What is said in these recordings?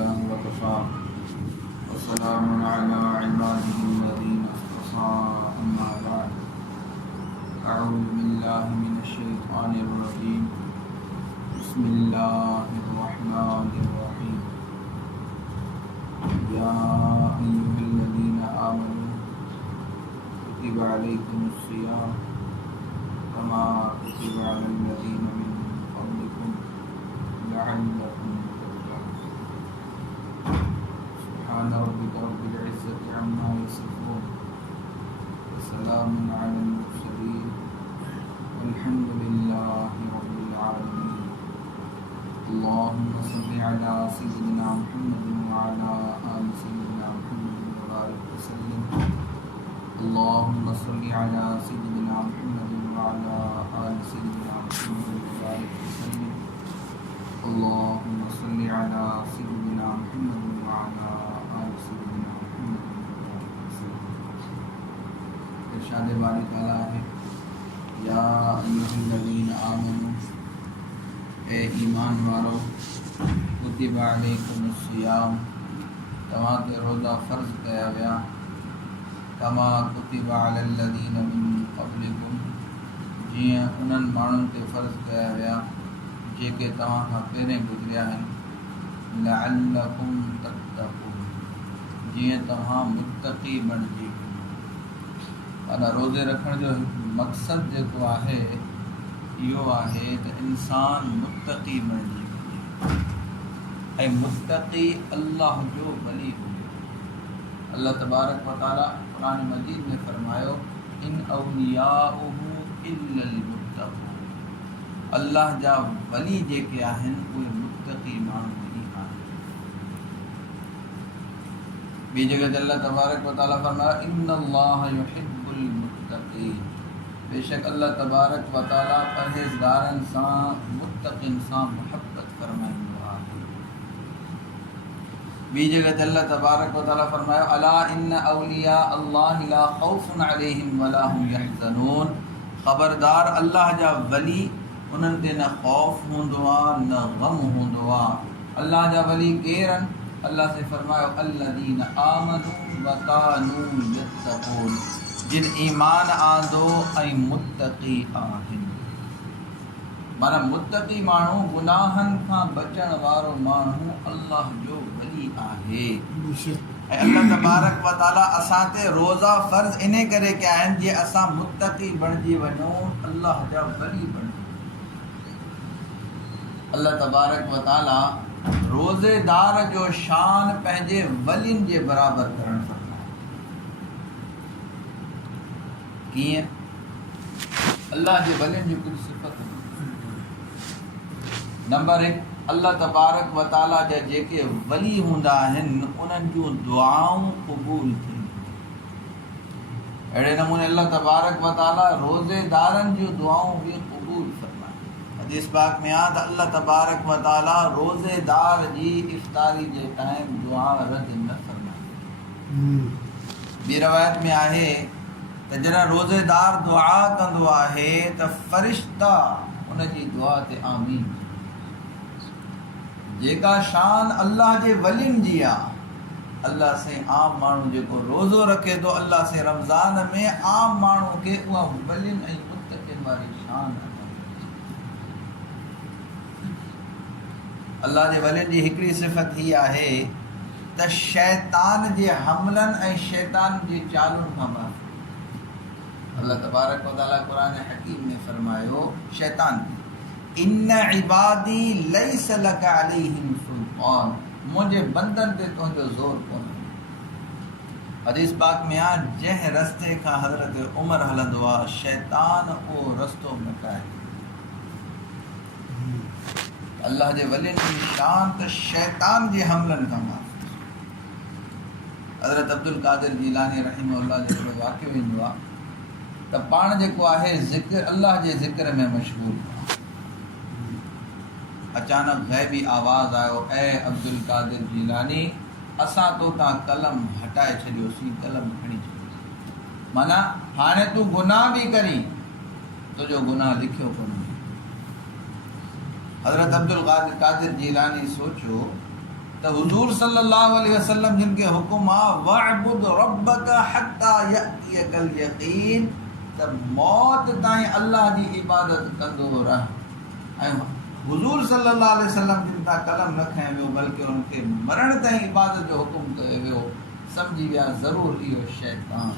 अल्हम्दुलिल्लाह वकफ़ा वस्सलामुन अला इबादिहिल्लज़ीना इस्तफ़ा अम्मा बअद अऊज़ु बिल्लाहि मिनश शैतानिर रजीम बिस्मिल्लाहिर रहमानिर रहीम या अय्युहल्लज़ीना आमनू कुतिबा अलैकुमुस सियाम कमा कुतिबा अलल लज़ीना मिन क़ब्लिकुम लअल्लकुम सुब्हान रब्बिका रब्बिल इज़्ज़ति अम्मा यसिफून व सलामुन अलल मुरसलीन वल्हम्दुलिल्लाहि रब्बिल आलमीन। अल्लाहुम्मा सल्लि अला सय्यिदिना मुहम्मदिन व अला आलि सय्यिदिना मुहम्मदिन व बारिक व सल्लिम। अल्लाहुम्मा सल्लि अला सय्यिदिना मुहम्मदिन व अला आलि सय्यिदिना मुहम्मदिन व बारिक व सल्लिम। अल्लाहुम्मा सल्लि अला सय्यिदिना मुहम्मदिन व अला आलि सय्यिदिना मुहम्मदिन व बारिक व सल्लिम। इरशाद बारी ताला है, या अय्युहल्लज़ीना आमनू, ए ईमान वारो, कुतिबा अलैकुमुस सियाम, तव्हां ते रोज़ा फ़र्ज़ कया विया, कमा कुतिबा अलल लज़ीना मिन क़ब्लिकुम, जीअं उन्हनि माण्हुनि ते फ़र्ज़ कया विया जेके तव्हां खां पहिरें गुज़रिया आहिनि, लअल्लकुम तत्तक़ून, जीअं तव्हां मुत्तक़ी बणिजी। माना रोज़े रखण जो मक़सदु जेको आहे इहो आहे त इंसान मुत्तक़ी बणिजी वञे ऐं मुत्तक़ी अल्लाह जो वली हुजे। अल्लाह तबारक व तआला क़ुरान मजीद में फरमायो, इन औलियाउहु इल्लल मुत्तक़ून, अल्लाह जा वली जेके आहिनि उहे मुत्तक़ी माण्हू ई आहिनि। ॿी जगह ते अल्लाह तबारक व तआला फरमायो, इन्नल्लाह युहिब्बुल मुत्तक़ीन, बेशक अल्लाह तबारक व तआला परहेज़गारनि सां मुत्तक़िन सां मुहब्बत फरमाईंदो आहे। ॿी जगह ते अल्लाह तबारक व तआला फरमायो, अला इन्न औलिया अल्लाह ला खौफुन अलैहिम वला हुम यहज़नून, ख़बरदार अल्लाह जा वली उन्हनि ते न खौफ हूंदो आहे न गम हूंदो आहे। अल्लाह जा वली केरु आहिनि? अल्लाह से फरमायो, अल्लज़ीना आमनू व कानू यत्तक़ून, जिन ईमान आंदो ऐं मुत्तक़ी आहिनि। माना मुत्तक़ी माण्हू, गुनाहनि खां बचण वारो माण्हू अल्लाह जो वली आहे। ऐं अल्लाह तबारक व तआला असां ते रोज़ा फ़र्ज़ इन करे कया आहिनि जीअं असां मुत्तक़ी बणिजी वञूं, अल्लाह जा वली बणिजी। अल्लाह तबारक व तआला रोज़ेदार जो शान पंहिंजे वलियुनि जे बराबरि करणु फरमायो। कीअं? अल्लाह जे वलियुनि जी कुझु सिफ़त। नंबर 1, अल्लाह तबारक व तआला जा जेके वली हूंदा आहिनि उन्हनि जूं दुआऊं क़बूल थींदियूं। अहिड़े नमूने अल्लाह तबारक व तआला रोज़ेदारनि जूं दुआऊं बि क़बूल फरमाए। हदीस पाक में आ त अल्लाह तबारक व तआला रोज़ेदार जी इफ़्तारी जे टाइम दुआ रद्द न फरमाए। ॿी रवायत में आहे त जॾहिं रोज़ेदार दुआ कंदो आहे त फ़रिश्ता उन जी दुआ ते आमीन। जेका शान अल्लाह जे वलियुनि जी आहे, अल्लाह से आम माण्हू जेको रोज़ो रखे थो, अल्लाह से रमज़ान में आम माण्हू खे उहा वलियुनि ऐं मुत्तक़िन वारी शान अल्लाह जे वलियुनि जी हिकिड़ी सिफ़त ही आहे त शैतान जे हमलनि ऐं शैतान जी चालुनि खां महफ़ूज़। अल्लाह तबारक व तआला क़ुरान हकीम में फरमायो, शैतान, इन्न इबादी लैस लक अलैहिम सुल्तान, मुंहिंजे बंदनि ते तुंहिंजो ज़ोर कोन्हे। हदीस पाक में आ, जंहिं रस्ते खां हज़रत उमर हलंदो आहे, शैतान उहो रस्तो मिटाए। अल्लाह जे वलियुनि जी शान त शैतान जे हमलनि खां महफ़ूज़। हज़रत अब्दुल क़ादिर जीलानी रहिमहुल्लाह जो हिकिड़ो वाक़ियो ईंदो आहे त पाण जेको आहे ज़िक्र, अल्लाह जे ज़िक्र में मशगूल हुआ। अचानक ग़ैबी आवाज़ आयो, ऐ अब्दुल क़ादिर जीलानी, असां तोतां कलम हटाए छॾियोसीं, कलम खणी छॾियोसीं। माना हाणे तूं गुनाह बि करीं, तुंहिंजो गुनाह लिखियो कोन्हे। हज़रत अब्दुल क़ादिर जीलानी सोचो तो हुजूर सल्लल्लाहु अलैहि वसल्लम जिनके हुक्म आ वअबुद रब्बक हत्ता यअतियकल यकीन, त मौत ताईं अल्लाह जी इबादत कंदो रह। ऐं हुजूर सल्लल्लाहु अलैहि वसल्लम जिन तां कलम न खयो वियो बल्कि उनखे मरण ताईं इबादत जो हुक्म कयो वियो, समझी विया ज़रूर इहो शैतान।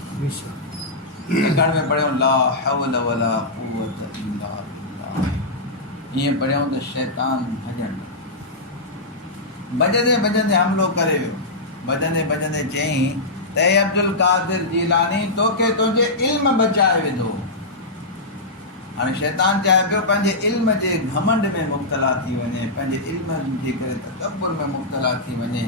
लॻण में पढ़ियो ला हौल वला कुव्वत इल्ला बिल्लाह। ईअं पढ़ियो त शैतान भॼंदे भॼंदे हमलो करे वियो। भॼंदे भॼंदे चयईं त ए अब्दुल कादिर जीलानी, तोखे तुंहिंजे इल्म बचाए विधो। हाणे शैतान चाहे पियो पंहिंजे इल्म जे घमंड में मुब्तला थी वञे, पंहिंजे इल्म जे करे तकब्बुर में मुब्तला थी वञे।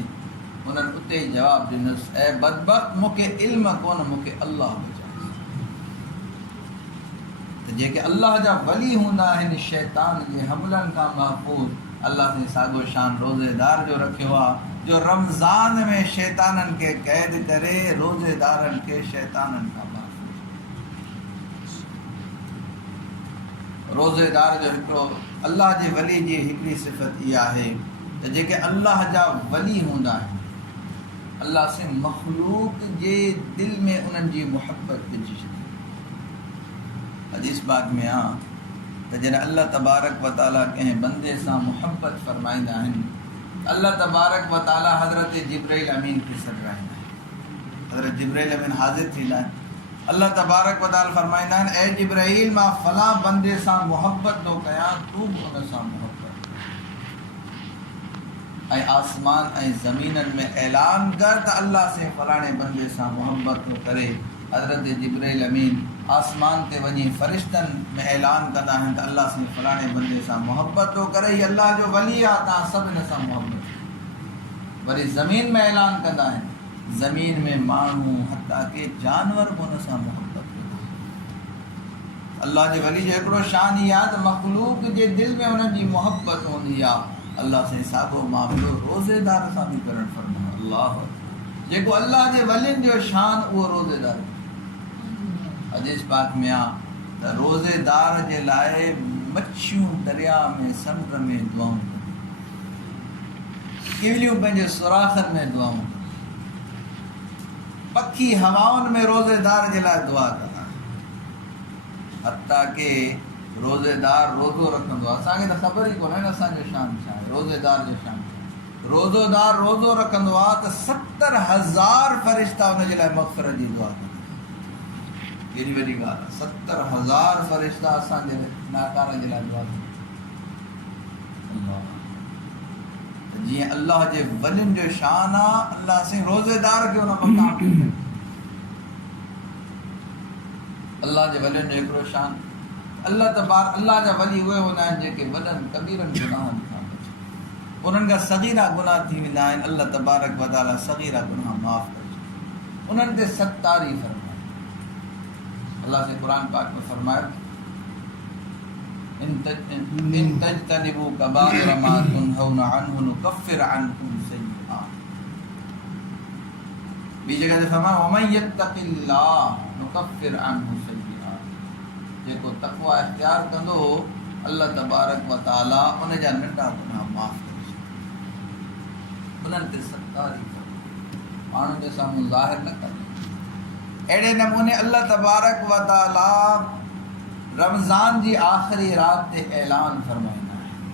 उन्हनि उते ई जवाबु ॾिनुसि, ऐं बदबख्त, मूंखे इल्म कोन, मूंखे अल्लाह बचाए। त जेके अल्लाह जा वली हूंदा आहिनि, शैतान जे हमलनि खां महफ़ूज़, अल्लाह ने सागो शान रोज़ेदार जो रखियो आहे, जो रमज़ान में शैताननि खे क़ैद करे रोज़ेदारनि खे शैताननि खां महफ़ूज़। रोज़ेदार जो हिकिड़ो अल्लाह जे वली जी हिकिड़ी सिफ़त इहा आहे त जेके अल्लाह जा वली हूंदा आहिनि, अल्लाह से मखलूक जे दिल में उन्हनि जी मुहब्बत विझी छॾी। हदीस पाक में आहे त जॾहिं अल्लाह तबारक व ताला कंहिं बंदे सां मुहब्बत फरमाईंदा आहिनि, अल्लाह तबारक व ताला हज़रत जिब्राइल अमीन खे सॾाईंदा आहिनि। हज़रत जिब्राइल अमीन हाज़िर थींदा आहिनि। अल्लाह तबारक व ताला फरमाईंदा आहिनि, ए जिब्राइल, मां फलां बंदे सां मुहब्बत थो कयां, तूं बि उन सां मुहब्बत। ऐं आसमान ऐं ज़मीननि में ऐलान कर त अल्लाह से फलाणे बंदे सां मुहब्बत थो करे। हज़रत जिब्राइल अमीन आसमान ते वञी फ़रिश्तनि में ऐलान कंदा आहिनि त अल्लाह से फलाणे बंदे सां मुहब्बत थो करे, हीअ अल्लाह जो वली आहे, तव्हां सभु हिन सां मुहब्बत। वरी ज़मीन में ऐलान कंदा आहिनि, ज़मीन में माण्हू हता के जानवर बि हुन सां मुहब्बत कंदा। अल्लाह जे वली जो हिकिड़ो शान इहा आहे त मखलूक जे दिलि में हुननि जी मुहब्बत हूंदी आहे। अल्लाह से साॻियो मामिलो रोज़ेदार सां बि करणु फरमायो। अल्लाह जेको अल्लाह जे वलियुनि जो शान, उहो रोज़ेदार। हदीस पाक में आहे त रोज़ेदार जे लाइ मच्छियूं दरिया में, समुंड में दुआऊं कनि, किवलियूं पंहिंजे सुराखनि में दुआऊं कनि, पखी हवाउनि में रोज़ेदार जे लाइ दुआ कंदा आहिनि। हता के रोज़ेदार रोज़ो रखंदो आहे। असांखे त ख़बर ई कोन्हे न असांजो शान छा आहे, रोज़ेदार जो शान। रोज़ोदार रोज़ो रखंदो आहे त 70,000 फ़रिश्ता हुनजे लाइ मग़फ़िरत जी दुआ कंदा। केॾी वॾी ॻाल्हि आहे, 70,000 फ़रिश्ता असांजे नाकार जे लाइ दुआ कंदा। जीअं अल्लाह जे वलियुनि जो शान आहे, अल्लाह से रोज़ेदार खे हुन मक़ाम। अल्लाह जे वलियुनि जो हिकिड़ो शान, अल्लाह जा वली उहे हूंदा आहिनि जेके वॾनि कबीरनि गुनाहनि खां बचनि। उन्हनि खां सगीरा गुनाह थी वेंदा आहिनि, अल्लाह तबारक व ताला सगीरा गुनाह माफ़ करे छॾींदा। उन्हनि ते सत्तारी फरमाए। अल्लाह ने कुरान पाक में फरमाया, इन तजतनिबू कबाइर मा तुनहौना अन्हु नुकफ्फिर अन्कुम सय्यिआत। ॿी जगह ते फरमाया, वमन यत्तक़िल्लाह नुकफ्फिर अन्हु सय्यिआत। जेको तक़वा इख्तियार कंदो, अल्लाह तबारक व ताला उन जा नंढा गुनाह माफ़ करे छॾींदा। उन्हनि ते सत्तारी माण्हुनि जे साम्हूं ज़ाहिर न कंदा। अहिड़े नमूने अल्लाह तबारक व ताला रमज़ान जी आख़िरी राति ते ऐलान फरमाईंदा आहिनि,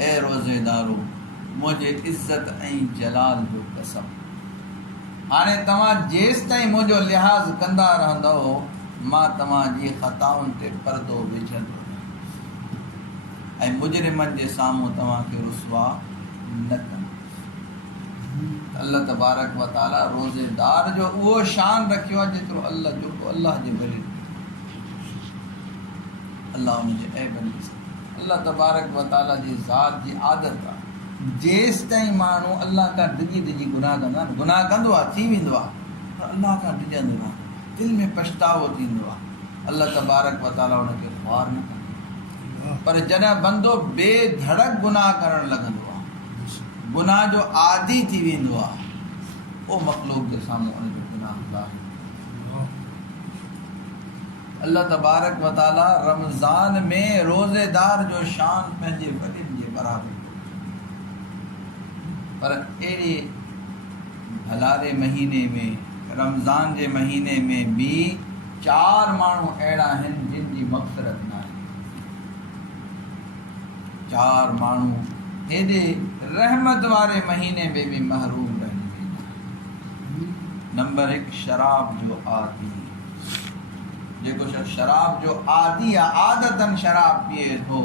ए रोज़ेदारो, मुंहिंजे इज़्ज़त ऐं जलाल जो कसम, हाणे तव्हां जेसि ताईं मुंहिंजो लिहाज़ कंदा रहंदव, मां तव्हांजी ख़ताउनि ते परदो विझंदो ऐं मुजरिमनि जे साम्हूं तव्हांखे रुसवा न कंदो। अल्लाह तबारक व ताला रोज़ेदार जो उहो शान रखियो आहे जेतिरो अल्लाह जे वली। अल्लाह हुनजे ऐबनि ॾिसंदो। अल्लाह तबारक व ताला जी ज़ात जी आदत आहे, जेसि ताईं माण्हू अल्लाह खां डिॼी गुनाह कंदा आहिनि, गुनाह कंदो आहे, थी वेंदो आहे, पर अल्लाह खां डिॼंदो आहे, दिलि में पछतावो थींदो आहे। अल्लाह तबारक व ताला हुनखे ख़्वार न कंदो। पर जॾहिं बंदो बेधड़क गुनाह करणु लॻंदो आहे, गुनाह जो आदी थी वेंदो आहे, उहो मख़लूक जे साम्हूं उनजो गुनाह ज़ाहिर। अल्लाह तबारक व ताला रमज़ान में रोज़ेदार जो शान पंहिंजे वॾनि जे बराबरि। पर अहिड़े भलारे महीने में रमज़ान जे महीने में भी 4 माण्हू अहिड़ा आहिनि जिन जी मग़फ़िरत न आहे। 4 माण्हू हेॾे रहमत वारे महीने में भी महरूम रहिजी वेंदा। नंबर 1 शराब जो आदी, जेको शख़्स शराब जो आदी आहे, आदतन शराब पिए थो,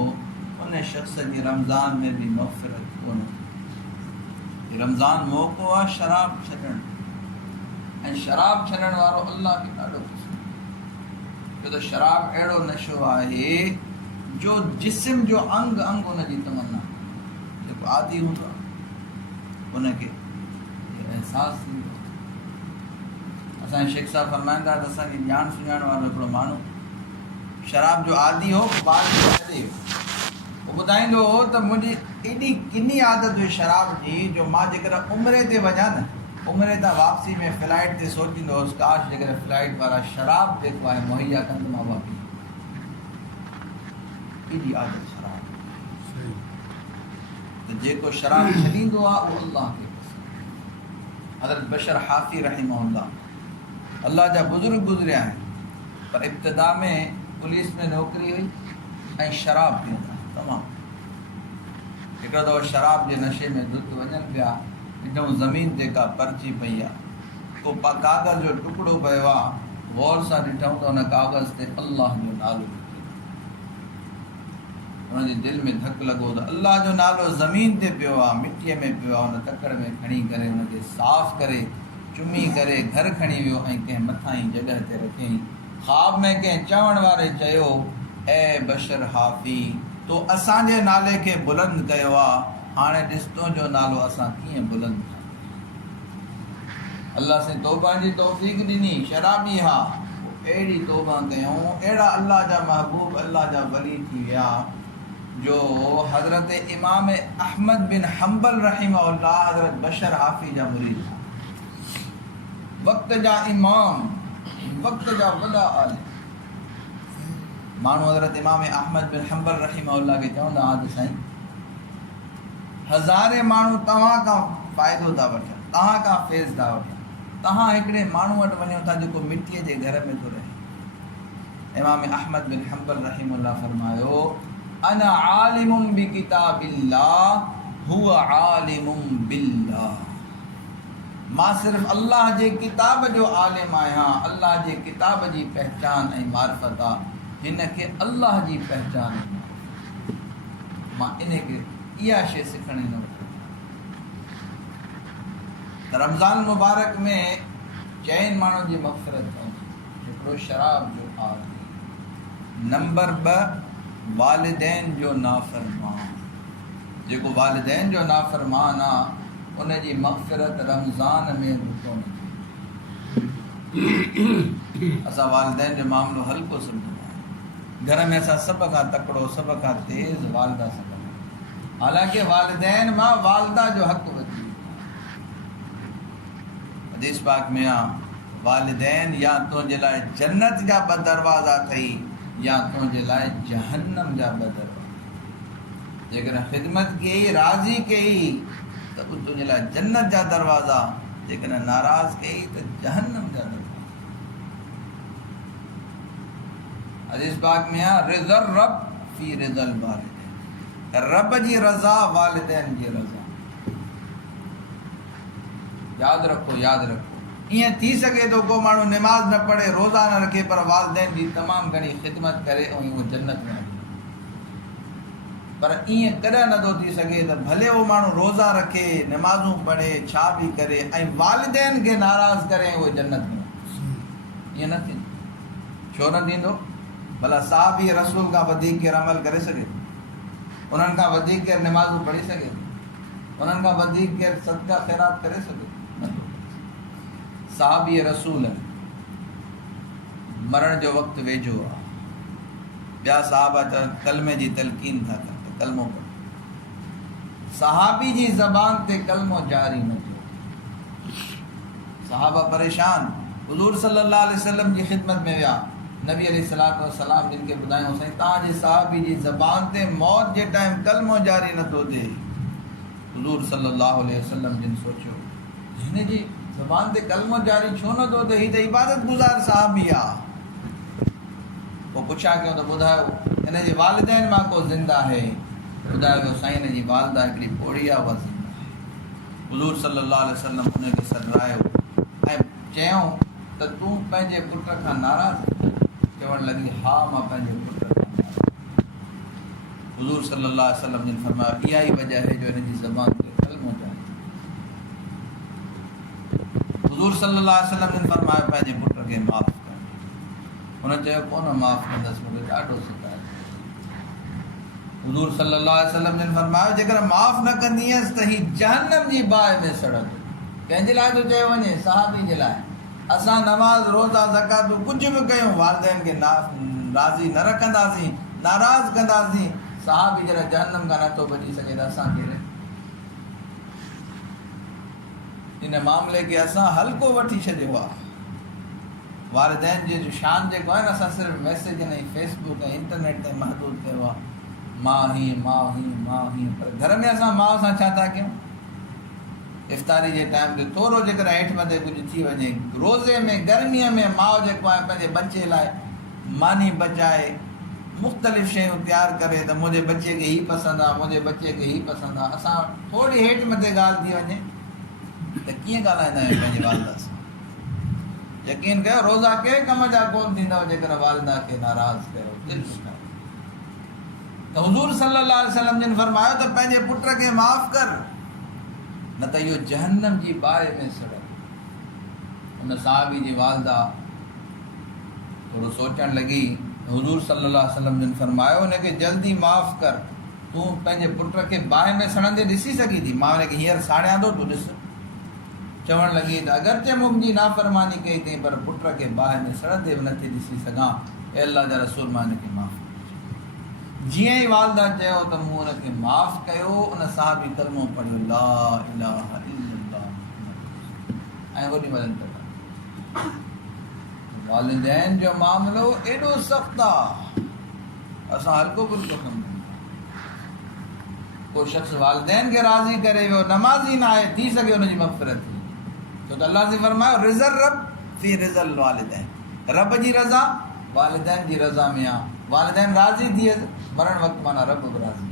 उन शख़्स जी रमज़ान में भी मग़फ़िरत कोन। रमज़ान मौक़ो आहे शराब छॾण, ऐं शराब छॾण वारो अल्लाह खे ॾाढो पसंदि, छो त शराब अहिड़ो नशो आहे जो जिस्म जो अंग अंग उन जी तमन्ना, जेको आदी हूंदो आहे उनखे एहसासु थींदो। असांजे शेख साहब फरमाईंदा त असांजी ॼाण सुञाण वारो हिकिड़ो माण्हू शराब जो आदी हो, ॿार छॾे उहो ॿुधाईंदो हो त मुंहिंजी एॾी किनी आदत हुई शराब जी, जो मां जेकॾहिं उमिरि ते वञा न, उमिरि तां वापसी में फ्लाइट ते सोचींदो हुउसि काश जेकॾहिं फ्लाइट वारा शराब जेको आहे मुहैया कंदो मां वापसी। एॾी आदत शराब, त जेको शराब छॾींदो आहे उहो अल्लाह खे पसंदि। हज़रत बशर हाफ़ी रहमहुल्लाह, अल्लाह जा बुज़ुर्ग गुज़रिया आहिनि, पर इब्तिदा में पुलिस में नौकरी हुई ऐं शराब पीअंदा तमामु। हिकिड़ो दफ़ो शराब जे नशे में धुत वञनि पिया, ॾिठऊं ज़मीन ते का पर्ची पई आहे, को कागज़ जो टुकड़ो पियो आहे, गौर सां ॾिठऊं त हुन कागज़ ते अल्लाह जो नालो लिखियलु। हुनजी दिलि में धकु लॻो त अल्लाह जो नालो ज़मीन ते पियो आहे, मिटीअ में पियो आहे। हुन तकड़ में खणी करे हुनखे साफ़ करे चुमी करे घर खणी वियो ऐं कंहिं मथां ई जॻह ते रखियईं। ख़्वाब में कंहिं चवण वारे चयो, ऐ बशर हाफ़ी, तो असांजे नाले खे बुलंद कयो आहे, हाणे ॾिस तुंहिंजो नालो असां कीअं बुलंद कयूं। अल्लाह से तौबा जी तौफ़ीक़ ॾिनी, शराबी हा, अहिड़ी तौबा कयूं, अहिड़ा अल्लाह जा महबूब अल्लाह जा वली थी विया, जो हज़रत इमाम अहमद बिन हम्बल रहिमहुल्लाह हज़रत बशर हाफ़ी जा मुरीद, वक़्त जा इमाम, वक़्त जा वॾा आलिम माण्हू हज़रत इमाम अहमद बिन हम्बल रहिमहुल्लाह खे चवंदा हा त साईं, हज़ारे माण्हू तव्हां खां फ़ाइदो था वठनि, तव्हां खां फैज़ था वठनि, तव्हां हिकिड़े माण्हू वटि वञो था जेको मिटीअ जे घर में थो रहे। इमाम अहमद बिन हम्बल रहिमहुल्लाह फरमायो, अना आलिमुन बि किताबिल्लाह हुवा आलिमुन बिल्लाह, मां सिर्फ़ अल्लाह जे किताब जो आलिम आहियां, अल्लाह जे किताब जी पहचान ऐं मारिफत आहे, हिन खे अल्लाह जी पहचान आहे। मां इन खे इहा शइ सिखण न वठां। रमज़ान मुबारक में 4 माण्हुनि जी मग़फ़िरत पवंदी, हिकिड़ो शराब जो आदी, नंबर 2 वालिदैन जो नाफ़रमान, जेको वालिदैन जो नाफ़रमान आहे उन जी मग़फ़िरत रमज़ान में बि कोन थी। असां वालिदैन जो मामिलो हल्को सम्झंदा आहियूं, घर में असां सभ खां तकिड़ो, सभ खां तेज़ वालिदा सां कमु, हालांकि वालिदैन मां वालिदा जो हक़ु वधी। हदीस पाक में आहे, वालिदैन या तुंहिंजे लाइ जन्नत जा 2 दरवाज़ा अथई, या तुंहिंजे लाइ जहन्नम जा 2 दरवाज़ा। जेकॾहिं ख़िदमत कई, राज़ी कई त तुंहिंजे लाइ जन्नत जा दरवाज़ा, जेकॾहिं नाराज़ कई त जहन्नम जा दरवाज़ा। हदीस पाक में आहे, रिज़ल रब फी रिज़ल वालिदैन, रब जी रज़ा वालिदैन जी रज़ा। यादि रखो, यादि रखो। ईअं थी सघे थो को माण्हू निमाज़ न पढ़े, रोज़ा न रखे, पर वालिदैन जी तमामु घणी ख़िदमत करे ऐं उहो जन्नत में वञे। पर ईअं कॾहिं नथो थी सघे त भले उहो माण्हू रोज़ा रखे, निमाज़ूं पढ़े, छा बि करे, ऐं वालिदैन खे नाराज़ करे उहो जन्नत में वञे। ईअं न थींदो। छो न थींदो? भला साहबी रसूल खां वधीक केरु अमल करे सघे, उन्हनि खां वधीक केरु निमाज़ूं पढ़ी सघे, उन्हनि खां वधीक केरु सदका ख़ैरात करे सघे? नथो। साहबी रसूल मरण जो वक़्तु वेझो आहे, ॿिया साहबा त कलमे जी तलक़ीन था कनि त कलमो पढ़ो, सहाबी जी ज़बान ते कलमो जारी न थियो। सहाबा परेशान, हुज़ूर सल्लल्लाहु अलैहि वसल्लम जी ख़िदमत में विया, नबी अलैहिस्सलातु वस्सलाम जिन खे ॿुधायूं, साईं तव्हांजे सहाबी जी ज़बान ते मौत जे टाइम कलमो जारी नथो थिए। हुज़ूर सल्लल्लाहु अलैहि वसल्लम जिन सोचियो हिन जी ज़बान ते कलमो जारी छो न थो त हीअ त इबादत गुज़ार साहबी आहे। पोइ पुछा कयूं त ॿुधायो हिन जे वालिदैन मां को ज़िंदा आहे? ॿुधायो वियो साईं हिन जी वालिदा हिकिड़ी पोड़ी आहे, उहा ज़िंदा आहे। हुज़ूर सल्लल्लाहु अलैहि वसल्लम हुनखे सॾायो ऐं चयूं त तूं पंहिंजे पुट खां नाराज़? चवणु लॻी हा मां पंहिंजे पुट खां नाराज़। हुज़ूर सल्लल्लाहु अलैहि वसल्लम जिन फरमायो इहा ई वजह आहे जो हिन जी ज़बान ते कलमो जारी। हुज़ूर सल्लल्लाहु अलैहि वसल्लम जिन फरमायो पंहिंजे पुट खे माफ़ कर। हुन चयो कोन माफ़ कंदसि, मूंखे ॾाढो सताए। हुज़ूर सल्लल्लाहु अलैहि वसल्लम जिन फरमायो जेकर माफ़ न कंदीअसि त ही जहन्नम जी बाहि में सड़ंदो। कंहिंजे लाइ थो चयो वञे? सहाबी जे लाइ। असां नमाज़ रोज़ा ज़कात कुझु बि कयूं वालिदैन खे राज़ी न रखंदासीं, नाराज़ कंदासीं, सहाबी जॾहिं जहन्नम खां नथो बची सघे त असां केरु? इन मामले खे असां हल्को वठी छॾियो आहे। वालिदैन जे शान जेको आहे न असां सिर्फ़ु मैसेज ऐं फेसबुक ऐं इंटरनेट ते महदूद कयो आहे, माउ हीअं माउ हीअं माउ हीअं। पर घर में असां माउ सां छा था कयूं? इफ़्तारी जे टाइम ते थोरो जेकर हेठि मथे कुझु थी वञे, रोज़े में गर्मीअ में माउ जेको आहे पंहिंजे बचे लाइ मानी बचाए मुख़्तलिफ़ शयूं तयारु करे त मुंहिंजे बचे खे हीअ पसंदि आहे, मुंहिंजे बचे खे हीअ पसंदि आहे। असां थोरी हेठि मथे ॻाल्हि थी वञे त कीअं ॻाल्हाईंदा आहियूं पंहिंजे वालिदा सां? यकीन कयो रोज़ा कंहिं कम जा कोन थींदव जेकर वालिदा खे नाराज़ कयो, दिलि दुखायो। त हुज़ूर सल्लल्लाहु अलैहि वसल्लम जिन फरमायो त पंहिंजे पुट खे माफ़ कर, न त इहो जहन्नम जी बाहि में सड़े। उन साहबी जी वालिदा थोरो सोचणु लॻी। हुज़ूर सल्लल्लाहु अलैहि वसल्लम जिन फरमायो हुनखे जल्दी माफ़ कर, तूं पंहिंजे पुट खे बाहि में सड़ंदे ॾिसी सघी थी? मां हुनखे हींअर साड़ियां थो, तूं ॾिस। चवणु लॻी त अगरचे मुंहिंजी नाफ़रमानी कई अथई पर पुट खे बाहि में सड़ंदे बि नथी ॾिसी सघां। ए अल्लाह जा रसूल मां हिनखे माफ़। जीअं ई वालिदा चयो त मूं हुनखे माफ़ कयो, उन साहबी कलमो पढ़ियो ला इलाहा इल्लल्लाह ऐं होॾी महिल वालिदैन जो मामिलो एॾो सख़्तु आहे, असां हल्को फुल्को कमु। को शख़्स वालिदैन खे राज़ी करे वियो, नमाज़ी न आहे, थी सघे हुनजी मग़फ़िरत थी, छो त अल्लाह जी फरमायो रिज़ल रब फी रिज़ल वालिदैन। रब जी रज़ा वालिदैन जी रज़ा में आहे। वालिदैन राज़ी थिए मरण वक़्तु माना रब बि राज़ी।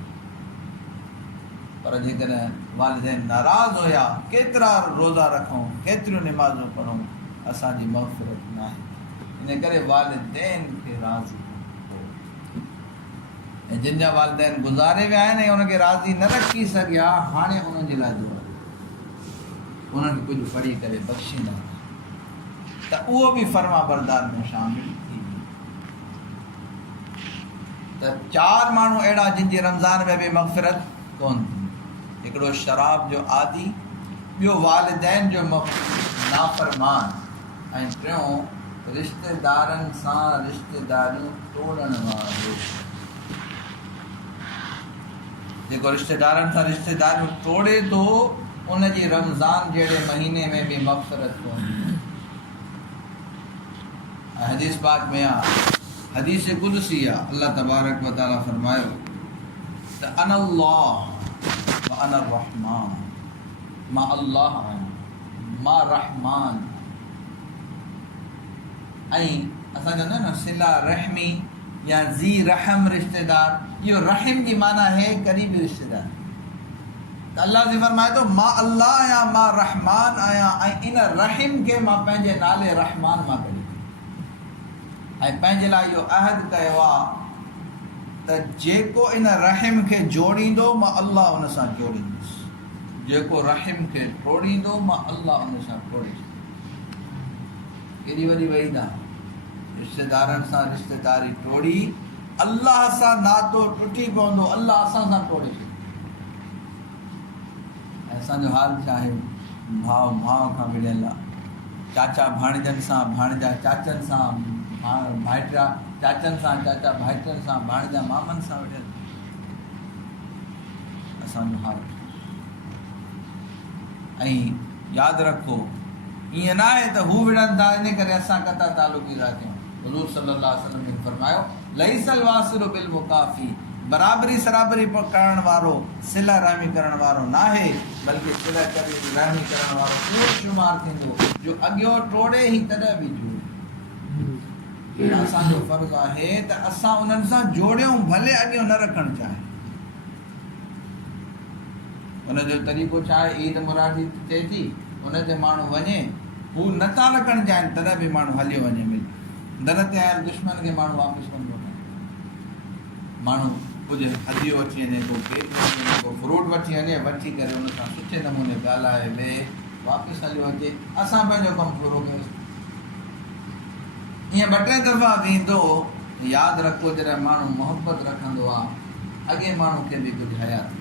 पर जेकॾहिं वालिदैन नाराज़ हुया, केतिरा रोज़ा रखूं, केतिरियूं निमाज़ूं पढ़ूं, असांजी मग़फ़िरत न आहे। इन करे वालिदैन खे राज़ी ऐं जिन जा वालिदैन गुज़ारे विया आहिनि ऐं उनखे राज़ी न रखी सघिया, हाणे उन्हनि जे लाइ दुआ उन्हनि खे कुझु पढ़ी करे बख़्शींदा त उहो बि फर्मा बरदार में शामिल थी। त 4 माण्हू अहिड़ा जिन जी रमज़ान में बि मग़फ़िरत कोन थी। हिकिड़ो शराब जो आदी, ॿियो वालिदैन जो नाफ़रमान, ऐं टियों रिश्तेदारनि सां रिश्तेदारियूं तोड़ण वारो। जेको रिश्तेदारनि सां रिश्तेदारियूं तोड़े थो उन जी रमज़ान जहिड़े महीने में बि मग़फ़िरत कोन्हे। हदीस पाक में आहे, हदीस कुदसी आहे, अल्लाह तबारक व तआला फरमायो त अनल्लाह व अन रहमान, मां अल्लाह आहियां, मां रहमान। ऐं असां चवंदा आहियूं न सिला रहमी या ज़ी रहम रिश्तेदार, इहो रहिम जी माना है क़रीबी रिश्तेदार। त अल्लाह जी फरमाए थो मां अल्लाह आहियां, मां रहमान आहियां, ऐं इन रहिम खे मां पंहिंजे नाले रहमान मां कढी ऐं पंहिंजे लाइ इहो अहद कयो आहे त जेको इन रहिम खे जोड़ींदो मां अल्लाह उन सां जोड़ींदुसि, जेको रहिम खे टोड़ींदो मां अल्लाह उन सां टोड़ींदुसि। केॾी वॾी वईद आहे, रिश्तेदारनि सां रिश्तेदारी टोड़ी, अल्लाह सां नातो टुटी पवंदो, अल्लाह असां सां टोड़े छॾे। असांजो हाल छा आहे? भाउ भाउ खां विढ़ियल आहे, चाचा भाणजनि सां, भाणजा चाचनि सां, भाइटा चाचनि सां, चाचा भाइटनि सां, भाणजा मामनि सां विढ़ियल असांजो हाल। ऐं यादि रखो ईअं न आहे त हू विढ़नि था इन करे असां कता तालुकी था कयूं। हुज़ूर सल्लल्लाहु अलैहि वसल्लम ने फरमायो लैसल वासिलु बिल मुकाफ़ी, बराबरी सराबरी करण वारो सिला रहमी करण वारो ना है, बल्कि सिला रहमी करण वारो उहो शुमार थींदो जो अॻियो टोड़े ई तॾहिं बि जोड़े। असांजो फर्ज़ आहे त असां उन्हनि सां जोड़ियूं, भले अॻियो न रखणु चाहे। उनजो तरीक़ो छा आहे? ईद मुरादी थिए थी, उन ते माण्हू वञे, हू नथा रखणु चाहिनि तॾहिं बि माण्हू हलियो वञे मिले। दर ते आयल दुश्मन खे माण्हू वापसि कंदो न। माण्हू कुझु हदियो वठी वञे, को केक वठी वञे, को फ्रूट वठी वञे, वठी करे उन सां सुठे नमूने ॻाल्हाए वेह वापसि हलियो अचे, असां पंहिंजो कमु पूरो कयोसीं। ईअं 2-3 दफ़ा थींदो। यादि रखो, जॾहिं माण्हू मोहबत रखंदो आहे, अॻे माण्हू खे बि कुझु हया थी,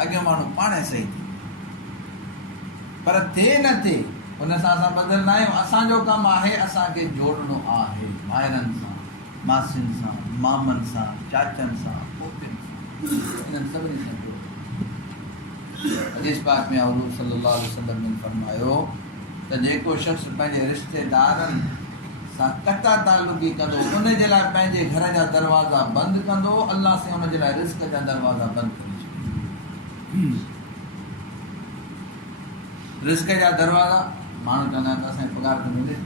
अॻियो माण्हू पाण सही थी, पर थिए न थिए उन सां असां बदिलंदा आहियूं। असांजो कमु आहे असांखे जोड़णो आहे, भाइरनि सां, मासियुनि सां, मामनि सां, चाचनि सां, पोटियुनि सां, इन्हनि सभिनी सां जोड़ो। हदीस पाक में हुज़ूर सल्लल्लाहु अलैहि वसल्लम ने फरमायो त जेको शख़्स पंहिंजे रिश्तेदारनि सां कता तालुकी कंदो, उन जे लाइ पंहिंजे घर जा दरवाज़ा बंदि कंदो, अल्लाह से उन जे लाइ रिस्क जा दरवाज़ा बंदि करे छॾींदो। रिस्क जा दरवाज़ा, माण्हू चवंदा आहिनि असांखे पघार त मिले,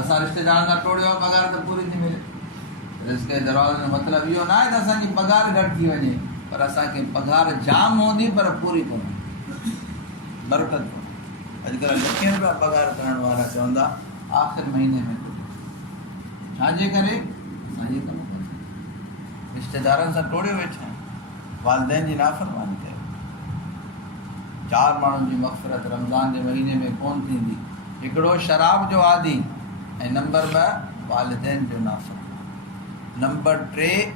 असां रिश्तेदारनि सां टोड़ियो आहे, पघार त पूरी थी मिले। रिस्क जे दरवाज़े जो मतिलबु इहो न आहे त असांजी पघार घटि थी वञे, पर असांखे पघार जाम हूंदी पर पूरी कोन, बरकत कोन। अॼुकल्ह लखें रुपया पघार करण वारा चवंदा आख़िर महीने में छाजे करे? असांजे कमु करे रिश्तेदारनि सां टोड़ियो वेठा आहिनि, वालिदैन जी नाफ़रमानी कयो। 4 माण्हुनि जी मग़फ़िरत रमज़ान जे महीने में कोन थींदी। हिकिड़ो शराब जो आदी, ऐं नंबर 2 वालिदैन जो नाफ़रमान। नंबर 3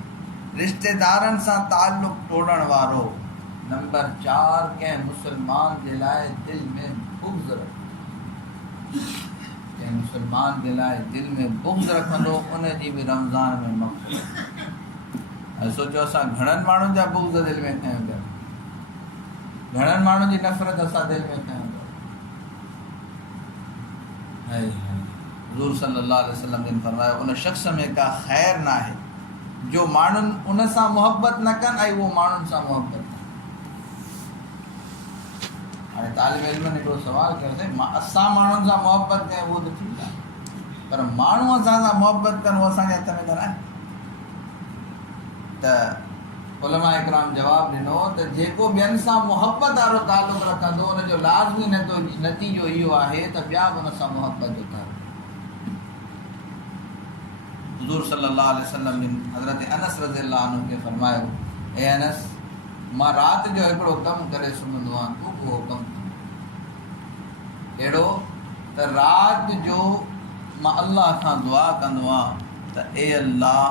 रिश्तेदारनि सां ताल्लुक़ तोड़ण वारो। नंबर 4 कंहिं मुसलमान जे लाइ दिलि में बुग़्ज़ रखंदो, कंहिं मुसलमान जे लाइ दिलि में बुग़्ज़ रखंदो, उनजी बि रमज़ान में मग़फ़िरत। ऐं सोचो असां घणनि माण्हुनि जा बुग़्ज़ दिलि में खयूं पिया, घणनि माण्हुनि जी नफ़रत असां दिलि में खयूं पिया। हुज़ूर सल्लल्लाहु अलैहि वसल्लम ने फरमायो उन शख़्स में का ख़ैर न आहे जो माण्हुनि उन सां मोहबत न कनि ऐं उहो माण्हुनि सां मोहबत न। हाणे तालिब इल्मनि हिकिड़ो सुवालु कयोसीं, असां माण्हुनि सां मोहबत कयूं उहो त ठीकु आहे, पर माण्हू असां सां मोहबत कनि उहो असांजे हथ में त न आहे। त उलमा इकराम जवाबु ॾिनो त जेको ॿियनि सां मोहबत वारो तालुक़ रखंदो, उनजो लाज़मी नतीजो इहो आहे त ॿिया बि उन सां मोहबत जो था। हुज़ूर सल्लल्लाहु अलैहि वसल्लम ने हज़रत अनस रज़ियल्लाहु अन्हु खे फरमायो, ए अनस, मां राति जो हिकिड़ो कमु करे सुम्हंदो आहियां, तूं उहो कमु अहिड़ो त राति जो मां अल्लाह खां दुआ कंदो आहियां त ए अल्लाह,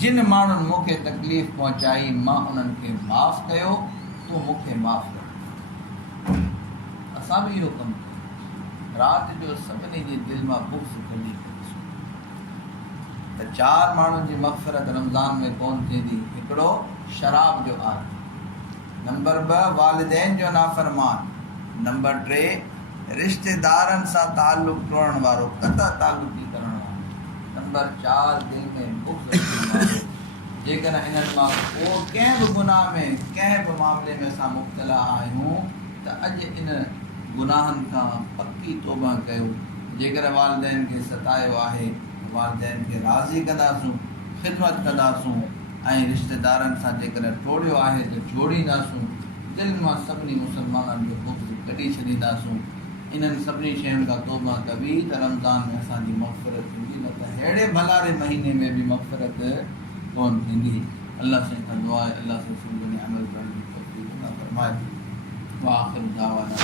जिन माण्हुनि मूंखे तकलीफ़ पहुचाई मां उन्हनि खे माफ़ु कयो, तूं मूंखे माफ़ु कर। असां बि इहो कमु कयूं, राति जो सभिनी जी दिलि मां बुग़्ज़ कढी त 4 माण्हुनि जी मग़फ़िरत रमज़ान में कोन थींदी। हिकिड़ो शराब जो आदी, नंबर 2 वालिदैन जो नाफ़रमान, नंबर 3 रिश्तेदारनि सां ताल्लुक़ तोड़ण वारो, कता ताल्लुक़ी करण वारो, नंबर 4 दिलि में बुग़्ज़ रखण वारो। जेकॾहिं इन्हनि मां को कंहिं बि गुनाह में, कंहिं बि मामले में असां मुब्तला आहियूं त अॼु इन गुनाहनि खां पकी तौबा कयो। जेकॾहिं वालिदैन खे सतायो आहे, वालिदैन खे राज़ी कंदासूं, ख़िदमत कंदासूं, ऐं रिश्तेदारनि सां जेकॾहिं टोड़ियो आहे त जोड़ींदासूं, दिलि मां सभिनी मुसलमाननि जो बुग़्ज़ कढी छॾींदासूं। इन्हनि सभिनी शयुनि खां तौबा कबी त रमज़ान में असांजी मग़फ़िरत थींदी, न त अहिड़े भलारे महीने में बि मग़फ़िरत कोन थींदी। अल्लाह से दुआ आहे, अल्लाह से सिंध में अमल करण जी तौफ़ीक़ अता फ़रमाए। व आख़िर दावाना